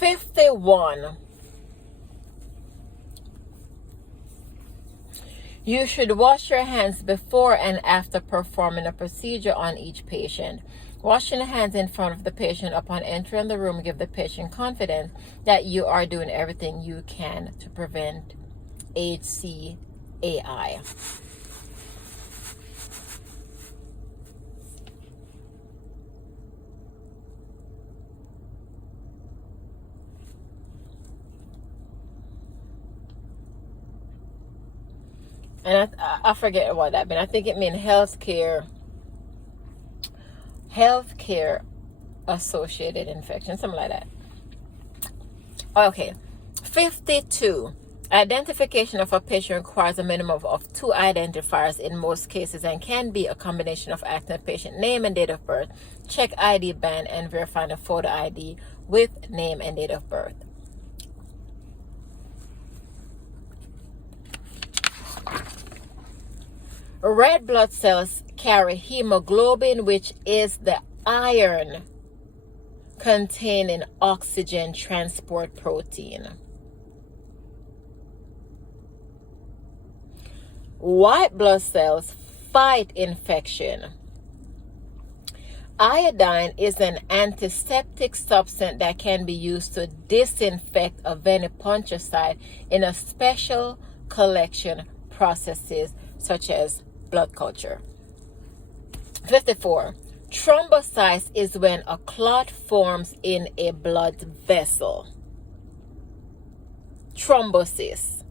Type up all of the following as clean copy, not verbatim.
51. You should wash your hands before and after performing a procedure on each patient. Washing the hands in front of the patient upon entering the room give the patient confidence that you are doing everything you can to prevent HCAI. And I forget what that means. I think it means healthcare associated infection, something like that. Okay. 52. Identification of a patient requires a minimum of 2 identifiers in most cases and can be a combination of asking the patient name and date of birth, check ID band, and verifying the photo ID with name and date of birth. Red blood cells carry hemoglobin, which is the iron containing oxygen transport protein. White blood cells fight infection. Iodine is an antiseptic substance that can be used to disinfect a venipuncture site in a special collection processes such as blood culture. 54. Thrombocytes is when a clot forms in a blood vessel. Thrombosis.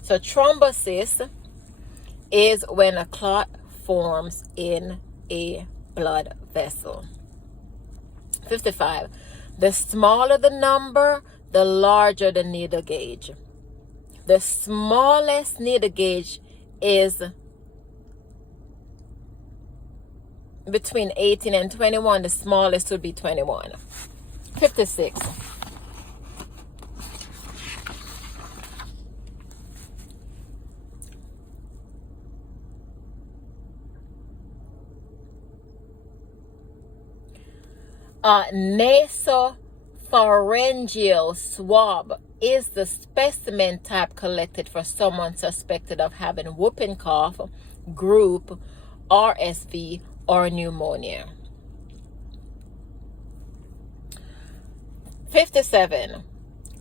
So thrombosis is when a clot forms in a blood vessel. 55. The smaller the number, the larger the needle gauge. The smallest needle gauge is between 18 and 21. The smallest would be 21. 56. Nasopharyngeal swab is the specimen type collected for someone suspected of having whooping cough, group, RSV, or pneumonia. 57.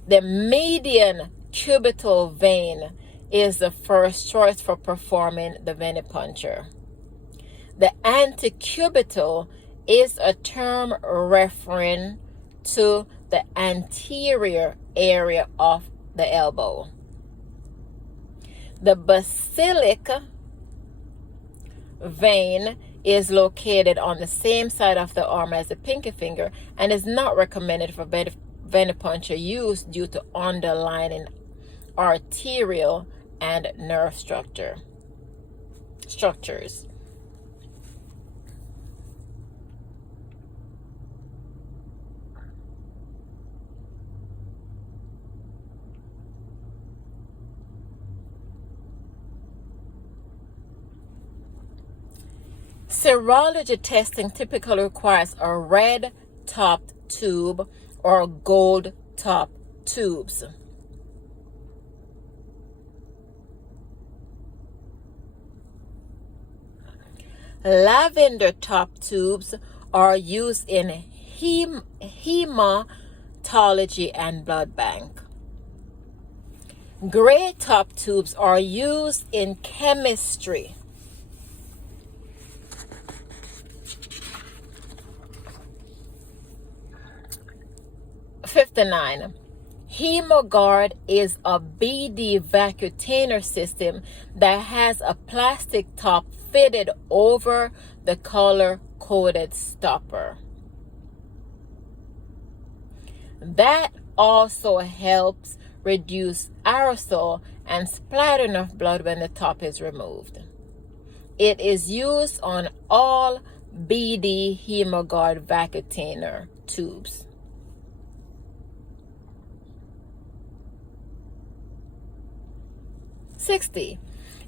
The median cubital vein is the first choice for performing the venipuncture. The antecubital is a term referring to the anterior area of the elbow. The basilic vein is located on the same side of the arm as the pinky finger and is not recommended for venipuncture use due to underlying arterial and nerve structures. Serology testing typically requires a red topped tube or gold topped tubes. Lavender top tubes are used in hematology and blood bank. Gray top tubes are used in chemistry. 59. HemoGuard is a BD vacutainer system that has a plastic top fitted over the color-coded stopper. That also helps reduce aerosol and splattering of blood when the top is removed. It is used on all BD HemoGuard vacutainer tubes. 60.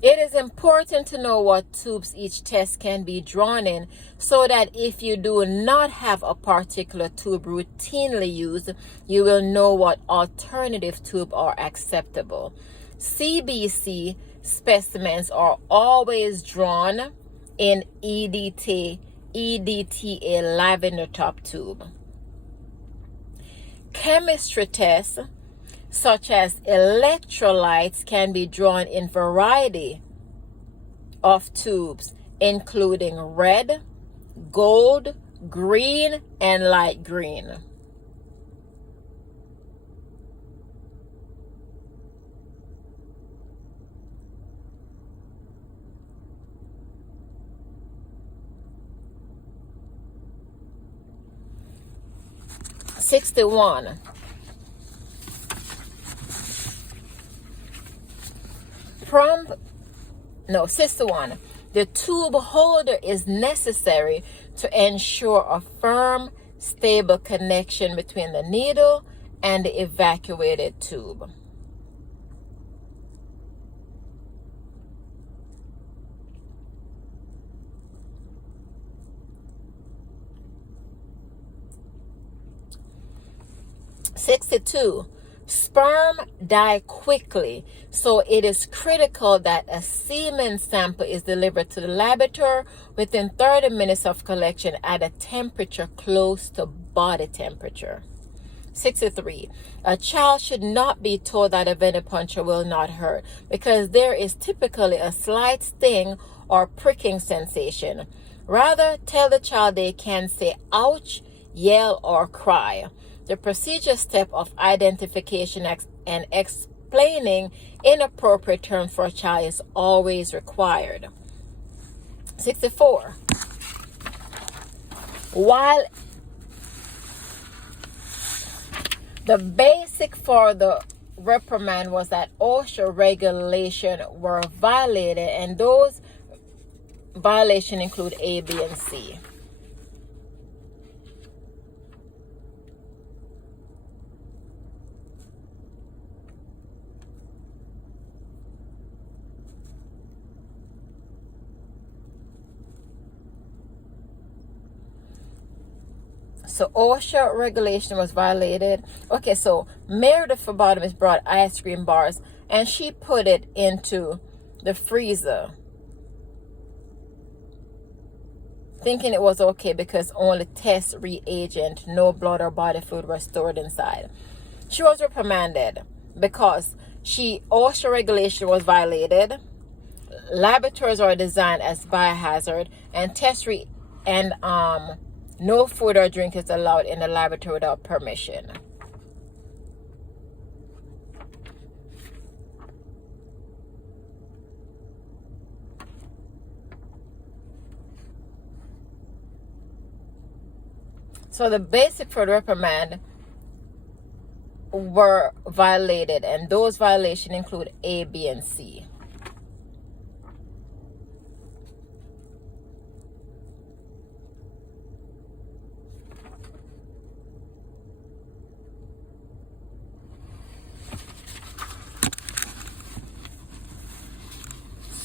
It is important to know what tubes each test can be drawn in so that if you do not have a particular tube routinely used, you will know what alternative tube are acceptable. CBC specimens are always drawn in EDTA lavender top tube. Chemistry tests such as electrolytes can be drawn in variety of tubes, including red, gold, green, and light green. '61. 61. The tube holder is necessary to ensure a firm, stable connection between the needle and the evacuated tube. '62. Sperm die quickly, so it is critical that a semen sample is delivered to the laboratory within 30 minutes of collection at a temperature close to body temperature. 63. A child should not be told that a venipuncture will not hurt because there is typically a slight sting or pricking sensation. Rather, tell the child they can say ouch, yell, or cry. The procedure step of identification and explaining inappropriate terms for a child is always required. 64. While the basic for the reprimand was that OSHA regulations were violated, and those violations include A, B, and C. So OSHA regulation was violated. Okay, so Mary the phlebotomist brought ice cream bars and she put it into the freezer, thinking it was okay because only test reagent, no blood or body fluid were stored inside. She was reprimanded because OSHA regulation was violated. Laboratories are designed as biohazard, and no food or drink is allowed in the laboratory without permission. So the basic for the reprimand were violated, and those violations include A, B, and C.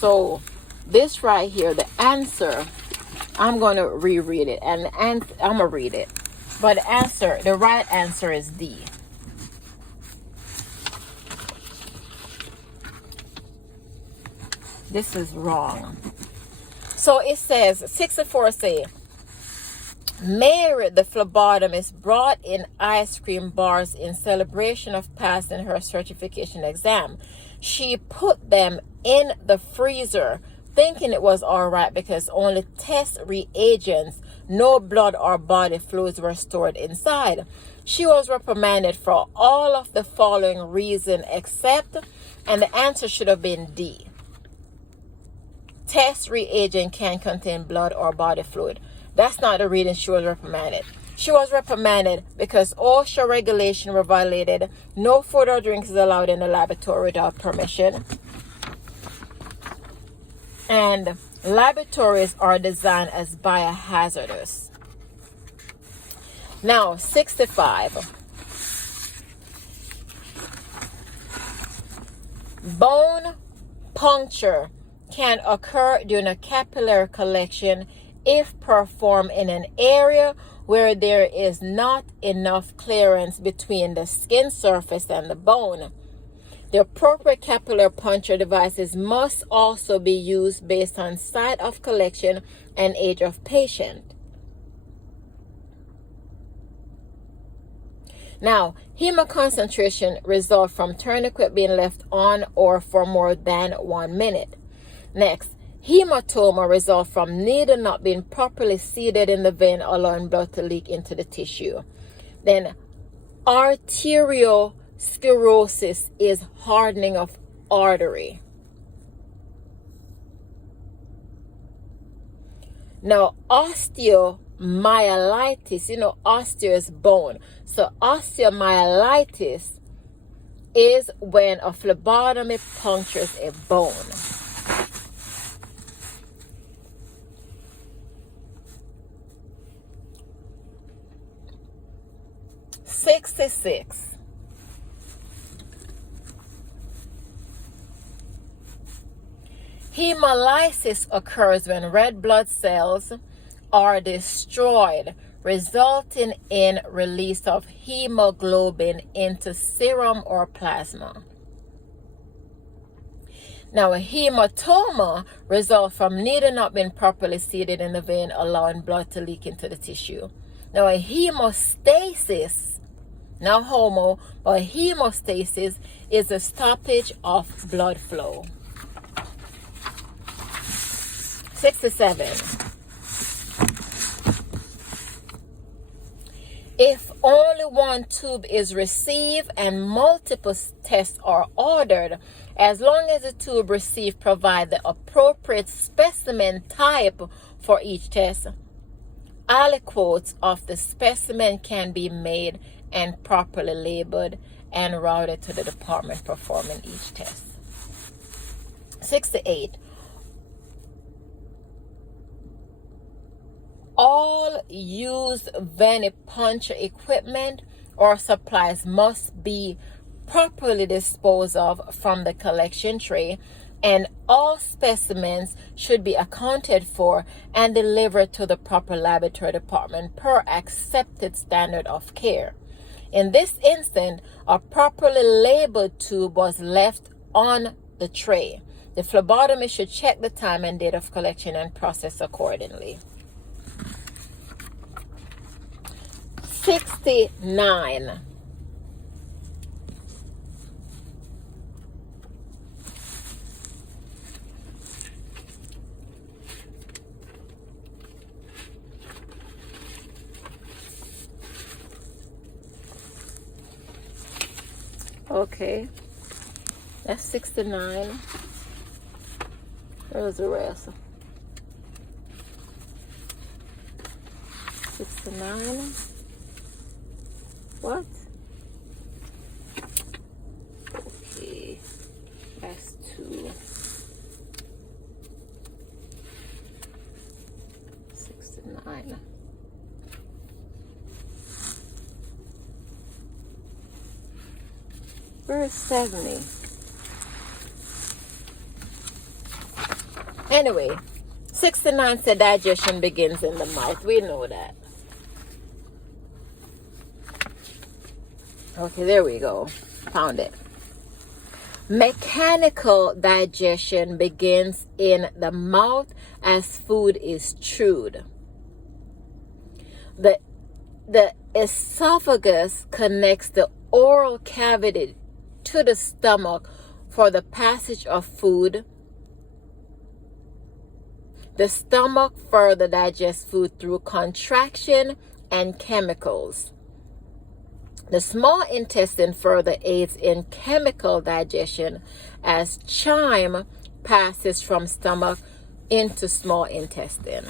So this right here, the answer, I'm going to reread it, and I'm going to read it. But the right answer is D. This is wrong. So it says, 64 say, Mary the phlebotomist brought in ice cream bars in celebration of passing her certification exam. She put them in the freezer, thinking it was all right because only test reagents, no blood or body fluids were stored inside. She was reprimanded for all of the following reasons except, and the answer should have been D. Test reagent can contain blood or body fluid. That's not the reason she was reprimanded. She was reprimanded because OSHA regulations were violated. No food or drinks is allowed in the laboratory without permission. And laboratories are designed as biohazardous. Now, 65. Bone puncture can occur during a capillary collection if performed in an area where there is not enough clearance between the skin surface and the bone. The appropriate capillary puncture devices must also be used based on site of collection and age of patient. Now, hemoconcentration results from tourniquet being left on or for more than 1 minute. Next, hematoma results from needle not being properly seated in the vein, allowing blood to leak into the tissue. Then, arteriosclerosis is hardening of artery. Now, osteomyelitis, osteo is bone. So osteomyelitis is when a phlebotomy punctures a bone. #66. Hemolysis occurs when red blood cells are destroyed, resulting in release of hemoglobin into serum or plasma. Now, a hematoma results from needle not being properly seated in the vein, allowing blood to leak into the tissue. Now, a hemostasis, not homo, but hemostasis is a stoppage of blood flow. 67. If only one tube is received and multiple tests are ordered, as long as the tube received provides the appropriate specimen type for each test, aliquots of the specimen can be made and properly labeled and routed to the department performing each test. 68. All used venipuncture equipment or supplies must be properly disposed of from the collection tray, and all specimens should be accounted for and delivered to the proper laboratory department per accepted standard of care. In this instance, a properly labeled tube was left on the tray. The phlebotomist should check the time and date of collection and process accordingly. 69. Okay, that's 69. Where's the rest? 69. What? Okay, that's 2. 69. Where's 70? Anyway, 69 said digestion begins in the mouth. We know that. Okay, there we go. Found it. Mechanical digestion begins in the mouth as food is chewed. The esophagus connects the oral cavity to the stomach for the passage of food. The stomach further digests food through contraction and chemicals. The small intestine further aids in chemical digestion as chyme passes from stomach into small intestine.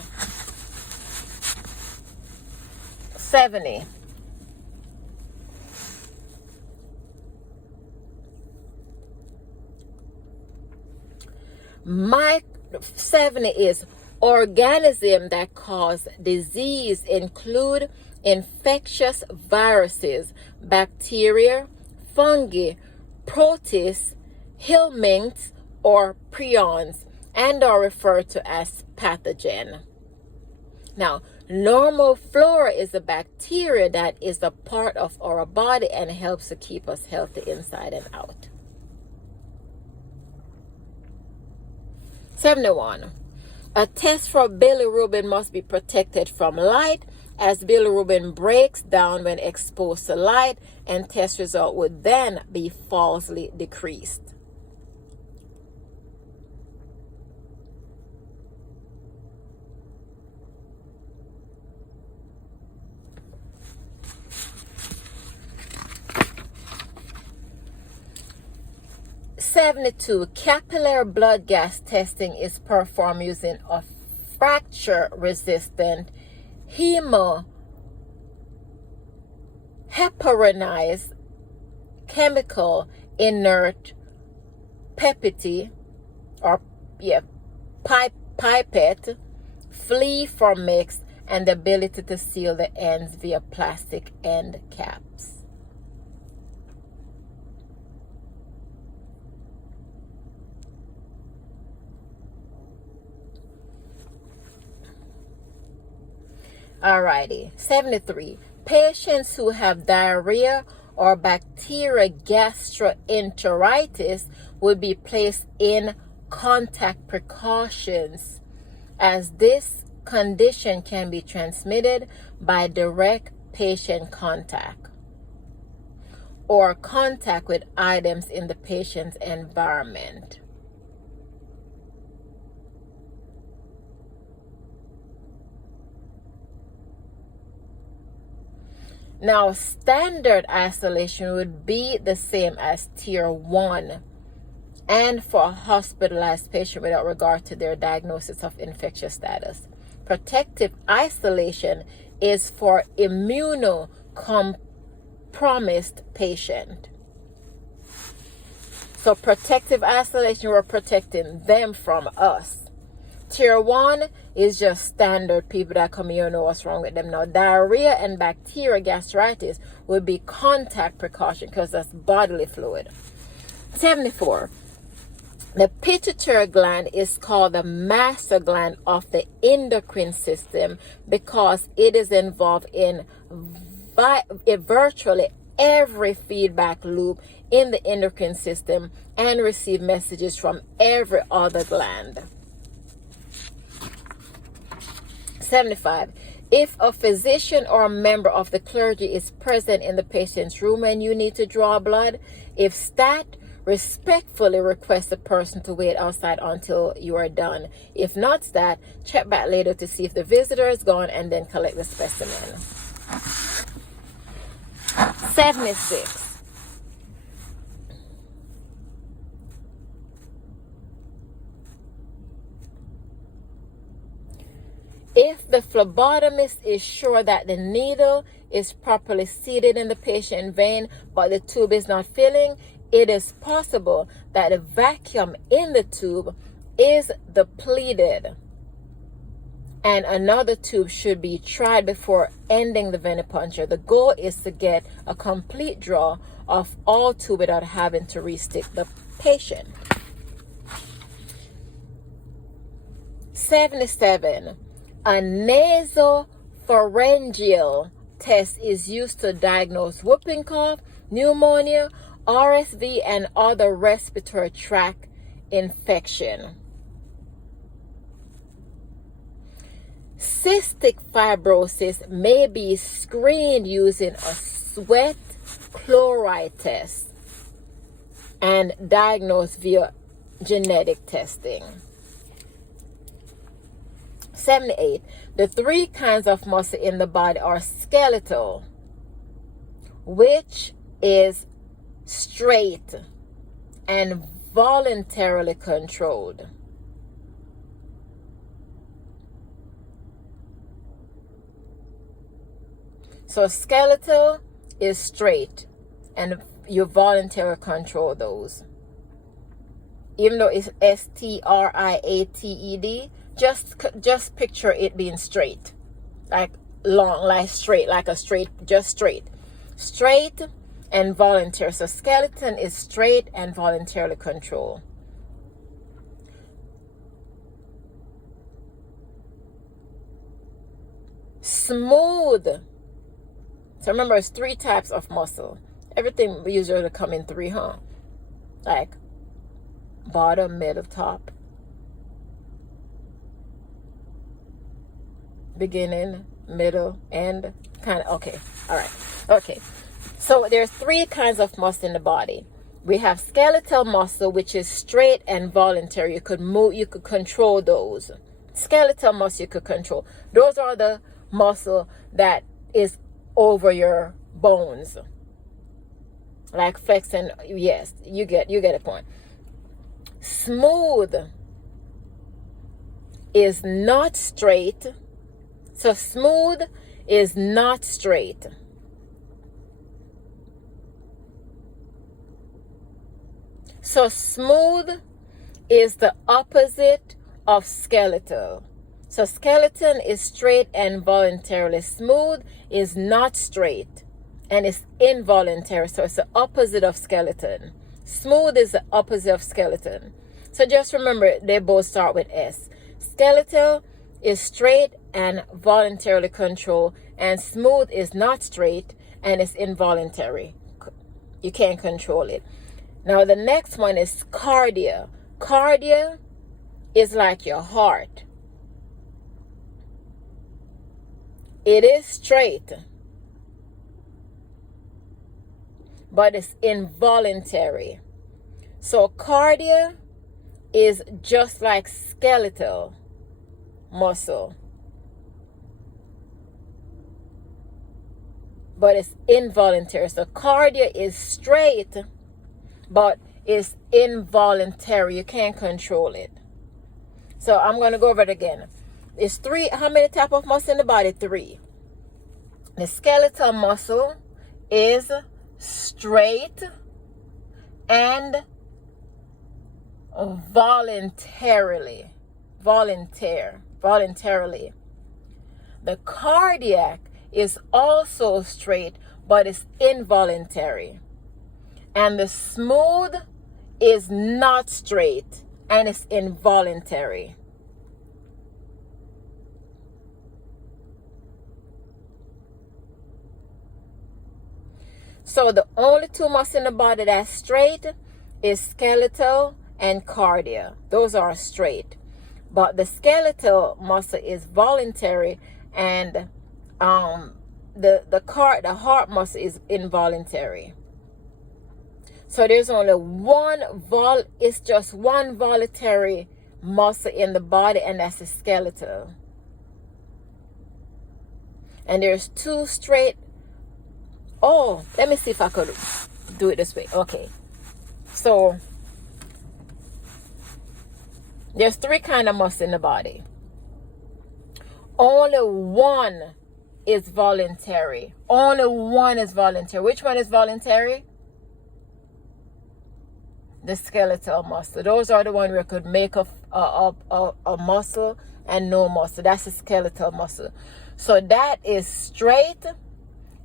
70. My 70 is organisms that cause disease include infectious viruses, bacteria, fungi, protists, helminths, or prions, and are referred to as pathogen. Now, normal flora is a bacteria that is a part of our body and helps to keep us healthy inside and out. 71. A test for bilirubin must be protected from light, as bilirubin breaks down when exposed to light, and test result would then be falsely decreased. Capillary blood gas testing is performed using a fracture-resistant heparinized chemical inert pipette flea for mix, and the ability to seal the ends via plastic end caps. Alrighty, 73. Patients who have diarrhea or bacterial gastroenteritis would be placed in contact precautions, as this condition can be transmitted by direct patient contact or contact with items in the patient's environment. Now, standard isolation would be the same as tier 1 and for a hospitalized patient without regard to their diagnosis of infectious status. Protective isolation is for immunocompromised patient. So protective isolation, we're protecting them from us. Tier 1 is just standard people that come here and know what's wrong with them. Now, diarrhea and bacterial gastritis would be contact precaution because that's bodily fluid. 74. The pituitary gland is called the master gland of the endocrine system because it is involved in virtually every feedback loop in the endocrine system and receive messages from every other gland. 75. If a physician or a member of the clergy is present in the patient's room and you need to draw blood, if stat, respectfully request the person to wait outside until you are done. If not stat, check back later to see if the visitor is gone and then collect the specimen. 76. If the phlebotomist is sure that the needle is properly seated in the patient vein, but the tube is not filling, it is possible that the vacuum in the tube is depleted, and another tube should be tried before ending the venipuncture. The goal is to get a complete draw of all tube without having to restick the patient. 77. A nasopharyngeal test is used to diagnose whooping cough, pneumonia, RSV, and other respiratory tract infection. Cystic fibrosis may be screened using a sweat chloride test and diagnosed via genetic testing. 78. The three kinds of muscle in the body are skeletal, which is straight and voluntarily controlled. So skeletal is straight and you voluntarily control those. Even though it's striated, just picture it being straight, like long, like straight, like a straight, just straight and voluntary. So skeleton is straight and voluntarily controlled. Smooth. So remember, it's 3 types of muscle. Everything usually come in 3, huh? Like bottom, middle, top. Beginning, middle, end. Kind of, okay. All right. Okay. So there's 3 kinds of muscle in the body. We have skeletal muscle, which is straight and voluntary. You could move, you could control those. Skeletal muscle you could control. Those are the muscle that is over your bones. Like flexing, yes, you get a point. Smooth is not straight. So smooth is not straight. So smooth is the opposite of skeletal. So skeleton is straight and voluntarily. Smooth is not straight and it's involuntary. So it's the opposite of skeleton. Smooth is the opposite of skeleton. So just remember, they both start with S. Skeletal is straight and voluntarily controlled, and smooth is not straight and it's involuntary. You can't control it. Now the next one is cardia. Cardia is like your heart. It is straight, but it's involuntary. So cardia is just like skeletal muscle, but it's involuntary. So cardia is straight, but it's involuntary. You can't control it. So I'm going to go over it again. It's 3. How many type of muscle in the body? 3. The skeletal muscle is straight and voluntarily. The cardiac is also straight, but it's involuntary. And the smooth is not straight and it's involuntary. So the only 2 muscles in the body that's straight is skeletal and cardia. Those are straight. But the skeletal muscle is voluntary, and the heart muscle is involuntary. So there's only it's just one voluntary muscle in the body, and that's the skeletal. And there's 2 straight. Oh, let me see if I could do it this way. Okay. So there's 3 kind of muscle in the body. Only one is voluntary. Only one is voluntary. Which one is voluntary? The skeletal muscle. Those are the ones where could make a muscle and no muscle. That's the skeletal muscle. So that is straight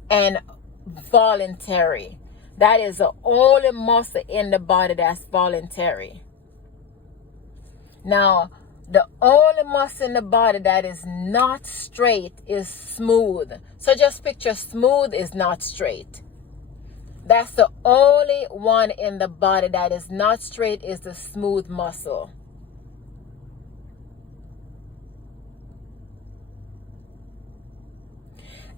and voluntary. That is the only muscle in the body that's voluntary. Now, the only muscle in the body that is not straight is smooth. So just picture smooth is not straight. That's the only one in the body that is not straight, is the smooth muscle.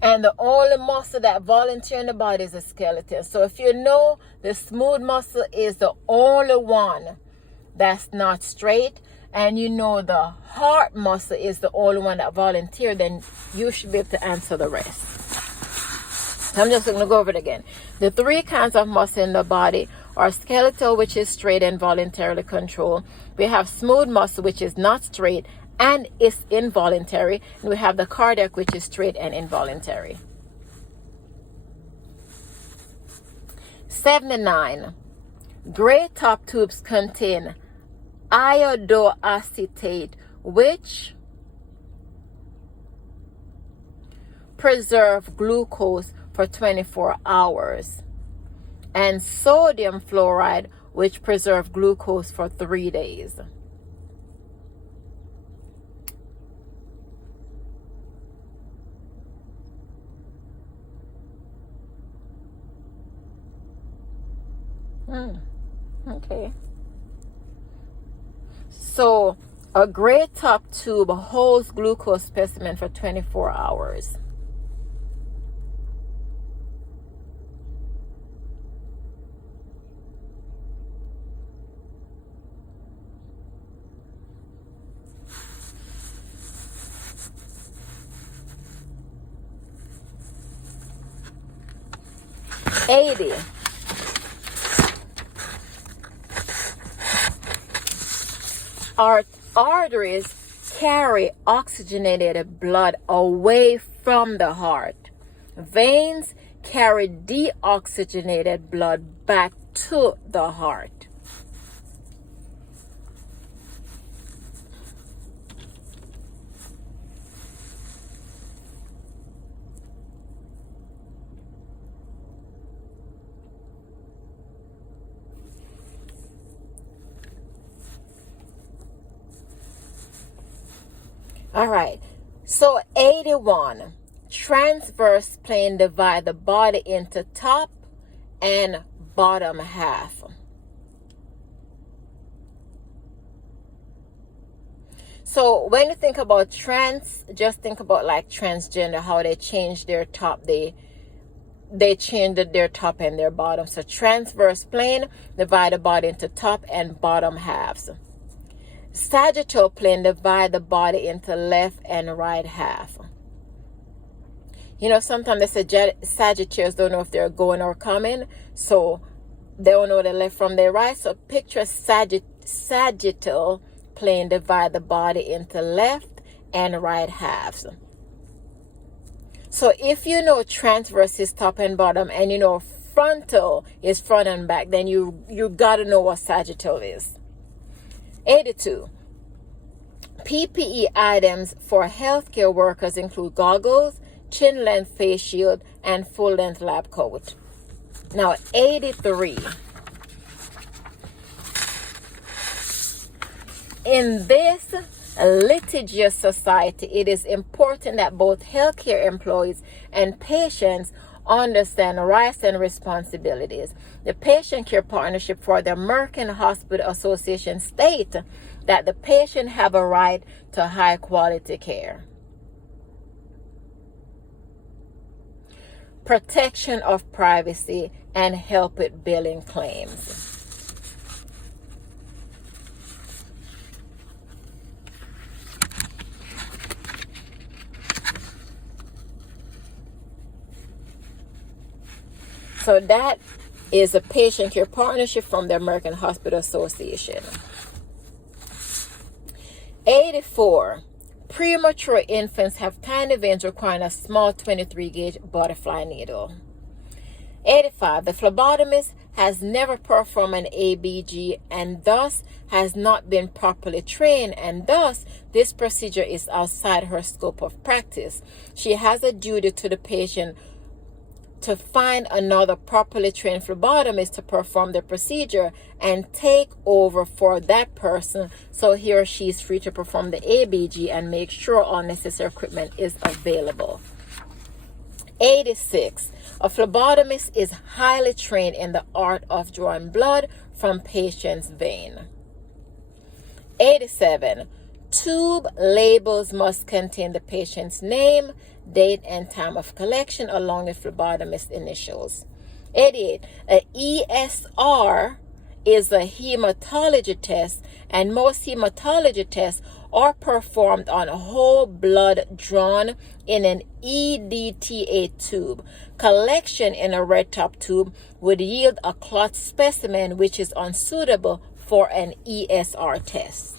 And the only muscle that volunteers in the body is the skeleton. So if you know the smooth muscle is the only one that's not straight, and you know the heart muscle is the only one that volunteers, then you should be able to answer the rest. So I'm just going to go over it again. The 3 kinds of muscle in the body are skeletal, which is straight and voluntarily controlled. We have smooth muscle, which is not straight and is involuntary. And we have the cardiac, which is straight and involuntary. 79. Gray top tubes contain iodoacetate, which preserve glucose for 24 hours, and sodium fluoride, which preserve glucose for 3 days. Okay. So a gray top tube holds glucose specimen for 24 hours. '80. Our arteries carry oxygenated blood away from the heart. Veins carry deoxygenated blood back to the heart. All right, so 81, transverse plane divide the body into top and bottom half. So when you think about trans, just think about like transgender, how they change their top, they changed their top and their bottom. So transverse plane divide the body into top and bottom halves. Sagittal plane divide the body into left and right half. You know, sometimes they say Sagittarius don't know if they're going or coming, so they don't know the left from the right. So picture sagittal plane divide the body into left and right halves. So if you know transverse is top and bottom, and you know frontal is front and back, then you got to know what sagittal is. 82. PPE items for healthcare workers include goggles, chin length face shield, and full length lab coat. Now 83. In this litigious society, it is important that both healthcare employees and patients understand rights and responsibilities. The Patient Care Partnership for the American Hospital Association state that the patient have a right to high quality care. Protection of privacy and help with billing claims. So that is a Patient Care Partnership from the American Hospital Association. 84. Premature infants have tiny veins requiring a small 23-gauge butterfly needle. 85. The phlebotomist has never performed an ABG and thus has not been properly trained, and thus this procedure is outside her scope of practice. She has a duty to the patient to find another properly trained phlebotomist to perform the procedure and take over for that person so he or she is free to perform the ABG and make sure all necessary equipment is available. 86. A phlebotomist is highly trained in the art of drawing blood from patient's vein. 87. Tube labels must contain the patient's name, date, and time of collection along with phlebotomist initials. 88. A ESR is a hematology test, and most hematology tests are performed on whole blood drawn in an EDTA tube. Collection in a red top tube would yield a clot specimen which is unsuitable for an ESR test.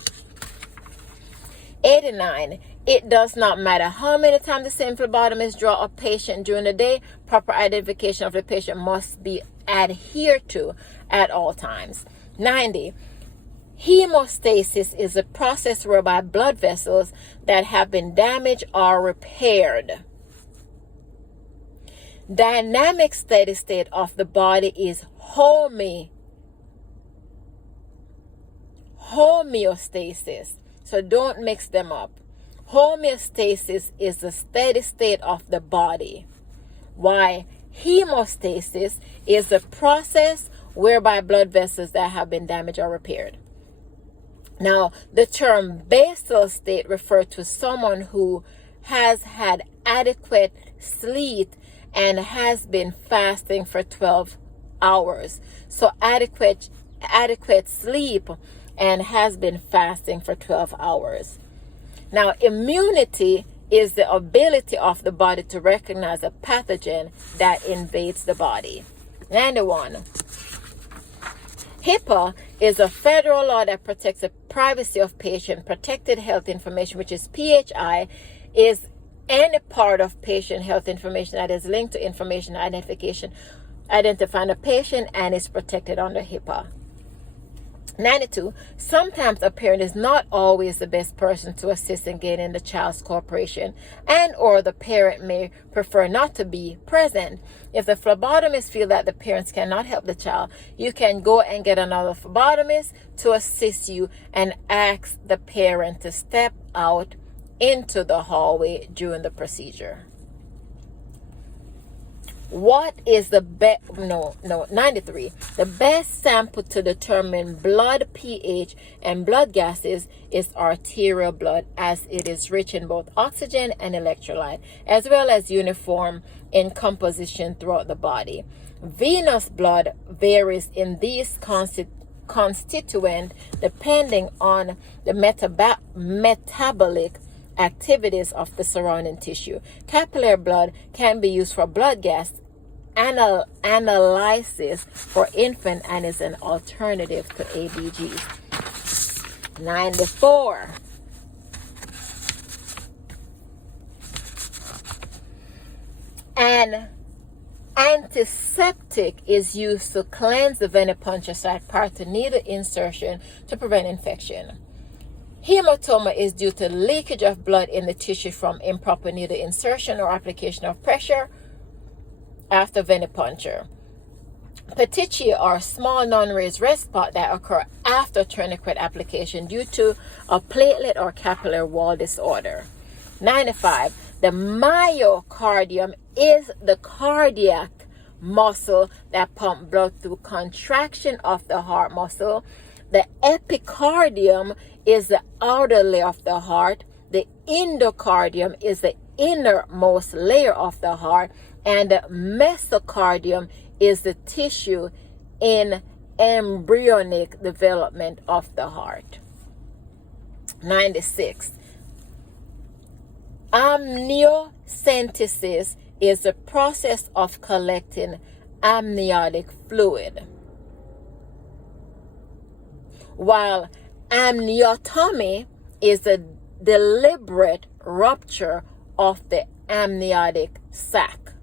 89. It does not matter how many times the same phlebotomist draw a patient during the day, proper identification of the patient must be adhered to at all times. 90. Hemostasis is a process whereby blood vessels that have been damaged are repaired. Dynamic steady state of the body is homeostasis. So don't mix them up. Homeostasis is the steady state of the body, while hemostasis is the process whereby blood vessels that have been damaged are repaired. Now, the term basal state refers to someone who has had adequate sleep and has been fasting for 12 hours. So adequate sleep and has been fasting for 12 hours. Now, immunity is the ability of the body to recognize a pathogen that invades the body. 91. HIPAA is a federal law that protects the privacy of patient protected health information, which is PHI, is any part of patient health information that is linked to information identifying a patient and is protected under HIPAA. 92. Sometimes a parent is not always the best person to assist in gaining the child's cooperation, and or the parent may prefer not to be present. If the phlebotomist feel that the parents cannot help the child, you can go and get another phlebotomist to assist you and ask the parent to step out into the hallway during the procedure. What is the best? 93. The best sample to determine blood pH and blood gases is arterial blood, as it is rich in both oxygen and electrolyte, as well as uniform in composition throughout the body. Venous blood varies in these constituents depending on the metabolic activities of the surrounding tissue. Capillary blood can be used for blood gas analysis for infant and is an alternative to ABGs. 94. An antiseptic is used to cleanse the venipuncture site prior to needle insertion to prevent infection. Hematoma is due to leakage of blood in the tissue from improper needle insertion or application of pressure after venipuncture. Petechiae are small non-raised red spots that occur after tourniquet application due to a platelet or capillary wall disorder. 95. The myocardium is the cardiac muscle that pumps blood through contraction of the heart muscle. The epicardium is the outer layer of the heart. The endocardium is the innermost layer of the heart. And the mesocardium is the tissue in embryonic development of the heart. 96. Amniocentesis is the process of collecting amniotic fluid, while amniotomy is the deliberate rupture of the amniotic sac.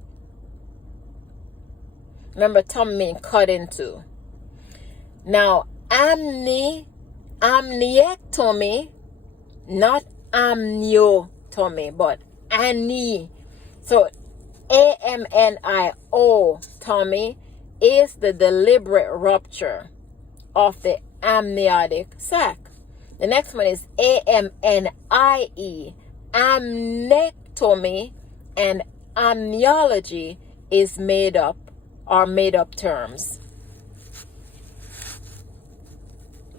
Remember, tummy means cut into. Now, amniectomy, not amniotomy, but so amniotomy is the deliberate rupture of the amniotic sac. The next one is amnie. Amnectomy and amniology is made up terms.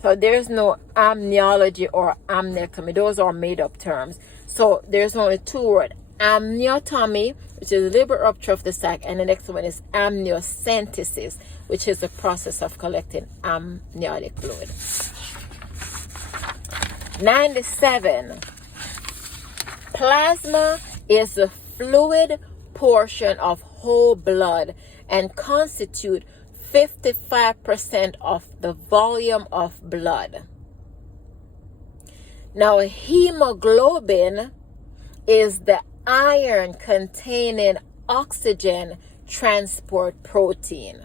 So there's no amniology or amnectomy. Those are made up terms. So there's only two words. Amniotomy, which is the deliberate rupture of the sac, and the next one is amniocentesis, which is the process of collecting amniotic fluid. 97. Plasma is the fluid portion of whole blood and constitute 55% of the volume of blood. Now, hemoglobin is the iron containing oxygen transport protein.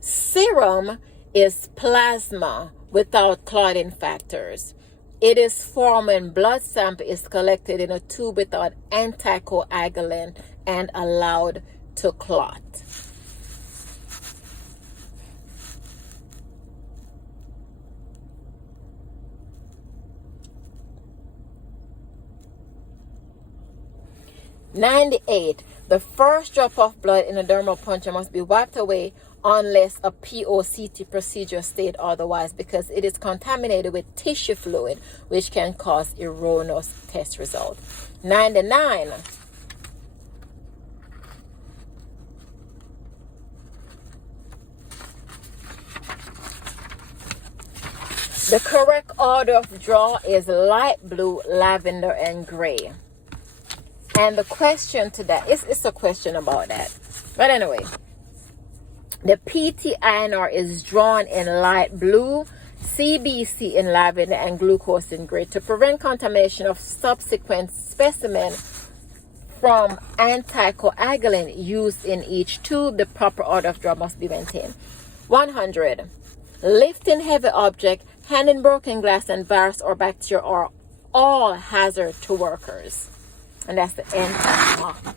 Serum is plasma without clotting factors. It is formed when blood sample is collected in a tube without anticoagulant and allowed to clot. 98. The first drop of blood in a dermal puncture must be wiped away unless a POCT procedure state otherwise, because it is contaminated with tissue fluid, which can cause erroneous test result. 99. The correct order of draw is light blue, lavender, and gray. And the question to that is a question about that. But anyway, the PT-INR is drawn in light blue, CBC in lavender, and glucose in gray. To prevent contamination of subsequent specimen from anticoagulant used in each tube, the proper order of draw must be maintained. 100. Lifting heavy object, handling broken glass, and virus or bacteria are all hazard to workers. And that's the end of